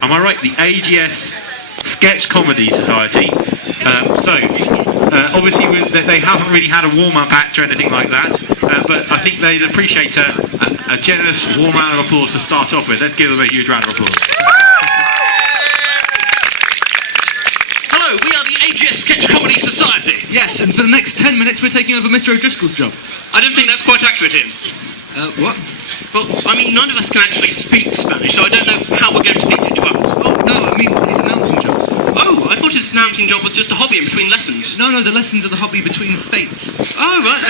Am I right? The AGS Sketch Comedy Society. Obviously they haven't really had a warm-up act or anything like that, but I think they'd appreciate a generous warm round of applause to start off with. Let's give them a huge round of applause. Hello, we are the AGS Sketch Comedy Society. Yes, and for the next 10 minutes we're taking over Mr. O'Driscoll's job. I don't think that's quite accurate, Ian. What? Well, I mean, none of us can actually speak Spanish, so I don't know how we're going to teach it to us. Oh, no, I mean, his announcing job. Oh, I thought his announcing job was just a hobby in between lessons. No, the lessons are the hobby between fates. Oh, right.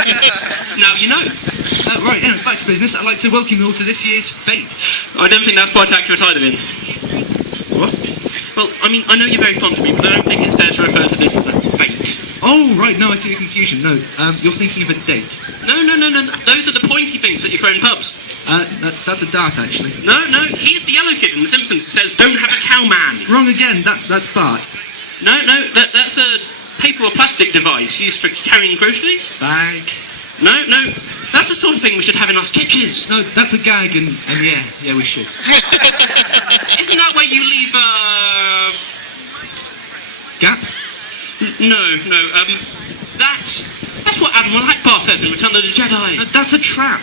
Now you know. Right, anyway, back to business. I'd like to welcome you all to this year's fete. I don't think that's quite accurate either, Ian. What? Well, I mean, I know you're very fond of me, but I don't think it's fair to refer to this as a fete. Oh, right, no, I see the confusion. No, you're thinking of a date. No. Those are the pointy things that you throw in pubs. That's a dart, actually. No, he's the yellow kid in The Simpsons who says, "Don't have a cow man." Wrong again, that's Bart. No, that's a paper or plastic device used for carrying groceries. Bag. No, that's the sort of thing we should have in our sketches. No, that's a gag, and yeah, we should. Isn't that where you leave Gap? No, that's what Admiral Akbar says in Return of the Jedi. No, that's a trap.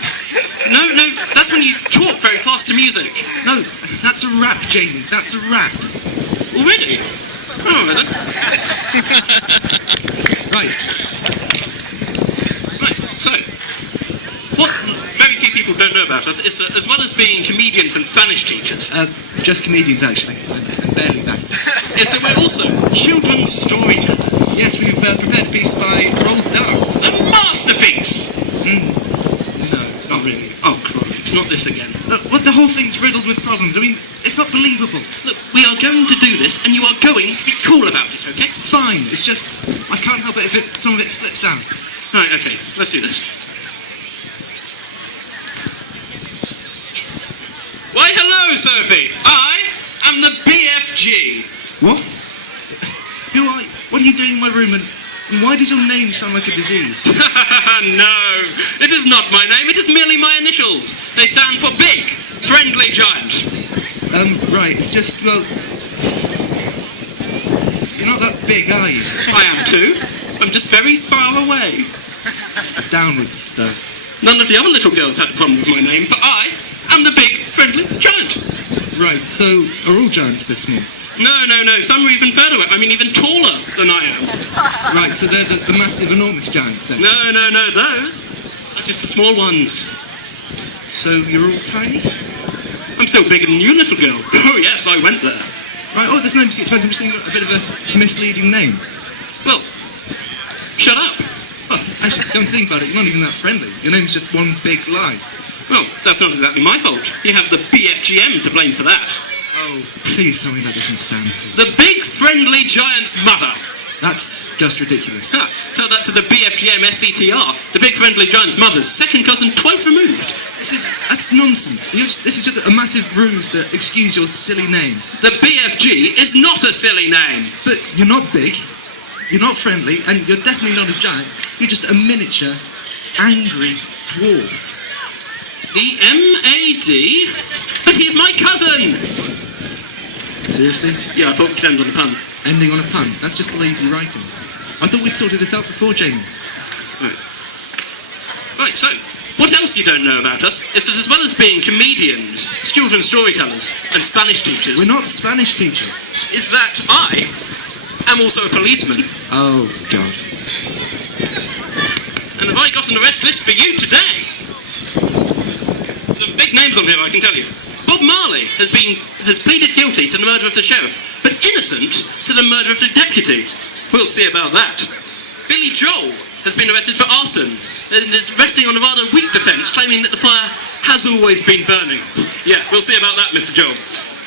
No, that's when you talk very fast to music. No, that's a rap, Jamie, that's a rap. Already? Oh, then. Right, so, what very few people don't know about us is that as well as being comedians and Spanish teachers, just comedians, actually, and barely that. is that we're also children's storytellers. Yes, we've prepared a piece by Roald Dahl. A masterpiece! No, not really. Oh, crap, it's not this again. Look, the whole thing's riddled with problems. I mean, it's not believable. Look, we are going to do this, and you are going to be cool about it, okay? Fine, it's just, I can't help it if some of it slips out. Right, okay, let's do this. Why, hello, Sophie. I am the BFG. What? Who are you? What are you doing in my room, and why does your name sound like a disease? No, it is not my name, it is merely my initials. They stand for Big Friendly Giant. Right, it's just, well, you're not that big, are you? I am too. I'm just very far away. Downwards, though. None of the other little girls had a problem with my name, for I am the Big Friendly Giant. Right, so are all giants this small? No, some are even further away. I mean, even taller than I am. Right, so they're the massive, enormous giants, then? No, those are just the small ones. So you're all tiny? I'm still bigger than you, little girl. Oh, yes, I went there. Right, oh, there's no music. I'm just thinking a bit of a misleading name. Well, shut up. Oh, actually, don't think about it. You're not even that friendly. Your name's just one big lie. Well, that's not exactly my fault. You have the BFGM to blame for that. Oh, please tell me that doesn't stand for... The Big Friendly Giant's mother. That's just ridiculous. Ha, tell that to the BFGM SCTR, the Big Friendly Giant's mother's second cousin twice removed. That's nonsense. This is just a massive ruse to excuse your silly name. The BFG is not a silly name. But you're not big, you're not friendly, and you're definitely not a giant. You're just a miniature, angry dwarf. The M.A.D.? But he's my cousin! Seriously? Yeah, I thought we could end on a pun. Ending on a pun? That's just lazy writing. I thought we'd sorted this out before, Jamie. Right, so, what else you don't know about us is that as well as being comedians, children's storytellers, and Spanish teachers... We're not Spanish teachers. ...is that I am also a policeman. Oh, God. And have I got an arrest list for you today? Some big names on here, I can tell you. Bob Marley has pleaded guilty to the murder of the sheriff, but innocent to the murder of the deputy. We'll see about that. Billy Joel has been arrested for arson and is resting on a rather weak defence, claiming that the fire has always been burning. Yeah, we'll see about that, Mr. Joel.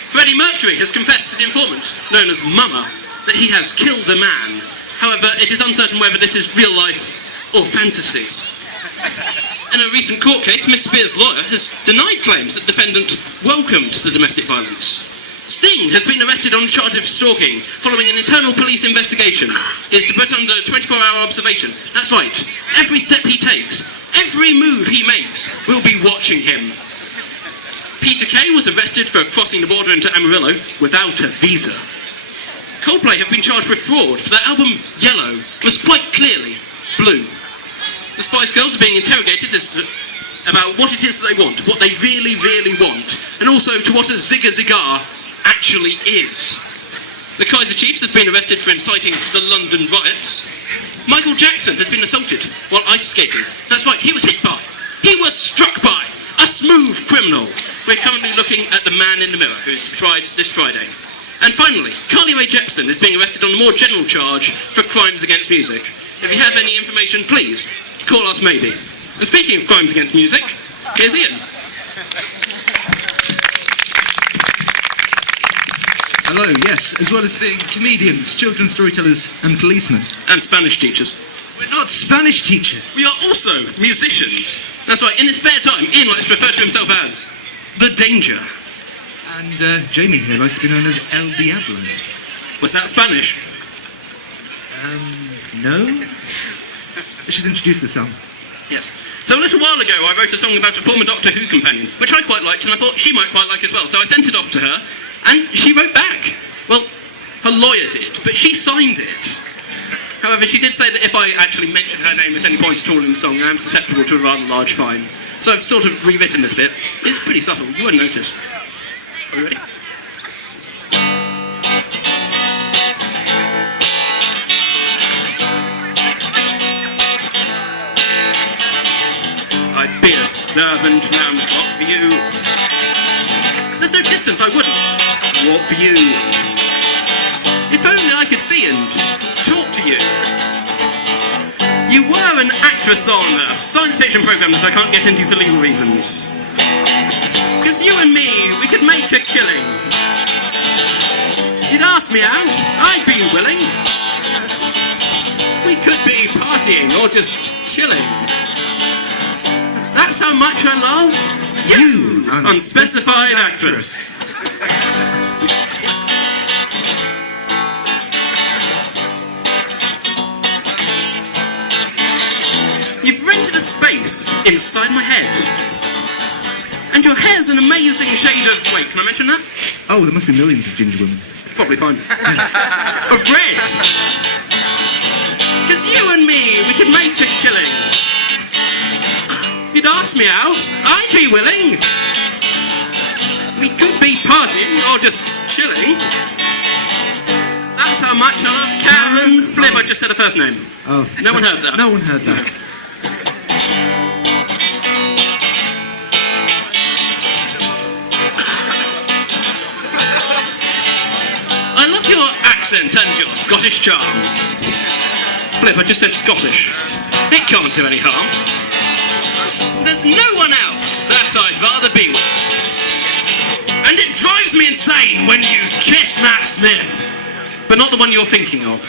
Freddie Mercury has confessed to the informant, known as Mama, that he has killed a man. However, it is uncertain whether this is real life or fantasy. In a recent court case, Miss Spears' lawyer has denied claims that the defendant welcomed the domestic violence. Sting has been arrested on a charge of stalking following an internal police investigation. He is to put under 24-hour observation. That's right. Every step he takes, every move he makes, we'll be watching him. Peter Kay was arrested for crossing the border into Amarillo without a visa. Coldplay have been charged with fraud, for their album Yellow was quite clearly blue. The Spice Girls are being interrogated about what it is that they want, what they really, really want, and also to what a zigga zigar actually is. The Kaiser Chiefs have been arrested for inciting the London riots. Michael Jackson has been assaulted while ice skating. That's right, he was hit by, he was struck by a smooth criminal. We're currently looking at the man in the mirror who's tried this Friday. And finally, Carly Rae Jepsen is being arrested on a more general charge for crimes against music. If you have any information, please call us maybe. And speaking of crimes against music, here's Ian. Hello, yes, as well as being comedians, children's storytellers, and policemen. And Spanish teachers. We're not Spanish teachers. We are also musicians. That's right, in his spare time, Ian likes to refer to himself as the Danger. And Jamie here likes to be known as El Diablo. Was that Spanish? No? She's introduced the song. Yes. So a little while ago, I wrote a song about a former Doctor Who companion, which I quite liked, and I thought she might quite like as well. So I sent it off to her, and she wrote back. Well, her lawyer did, but she signed it. However, she did say that if I actually mention her name at any point at all in the song, I am susceptible to a rather large fine. So I've sort of rewritten it a bit. It's pretty subtle, you won't notice. Are you ready? I'd be a servant round the clock for you. There's no distance I wouldn't walk for you. If only I could see and talk to you. You were an actress on a science fiction program that I can't get into for legal reasons. Because you and me, we could make a killing. If you'd ask me out, I'd be willing. We could be partying or just chilling. That's how much I love you, unspecified actress. You've rented a space inside my head. And your hair's an amazing shade of... Wait, can I mention that? Oh, there must be millions of ginger women. Probably fine. Of red! Because you and me, we could make a killing. If you'd ask me out, I'd be willing. We could be partying or just chilling. That's how much I love Karen Flip. I just said her first name. Oh. No one heard that. No one heard that. I love your accent and your Scottish charm. Flip, I just said Scottish. It can't do any harm. There's no one else that I'd rather be with. And it drives me insane when you kiss Matt Smith. But not the one you're thinking of.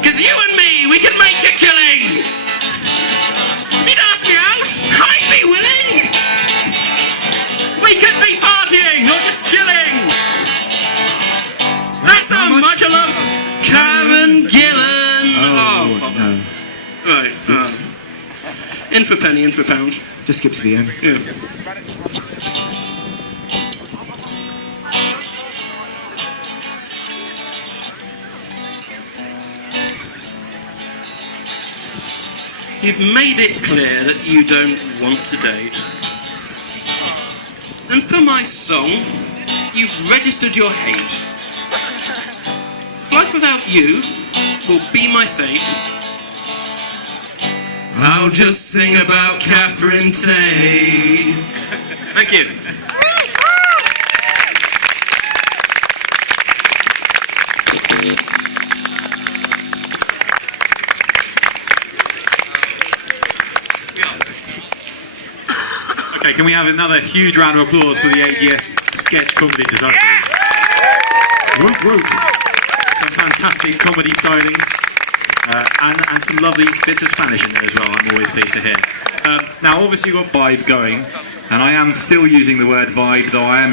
Because you and me, we can make a killing. If you'd ask me out, I'd be willing. We could be partying or just chilling. That's how much I love Karen Gillan. Oh, no. Right. In for a penny, in for a pound. Just skip to the end. Yeah. You've made it clear that you don't want to date. And for my song, you've registered your hate. Life without you will be my fate. I'll just sing about Catherine Tate. Thank you. Okay, can we have another huge round of applause for the AGS sketch comedy society? Whoop, whoop. Some fantastic comedy stylings. And some lovely bits of Spanish in there as well, I'm always pleased to hear. Now, obviously, you've got vibe going, and I am still using the word vibe, though I am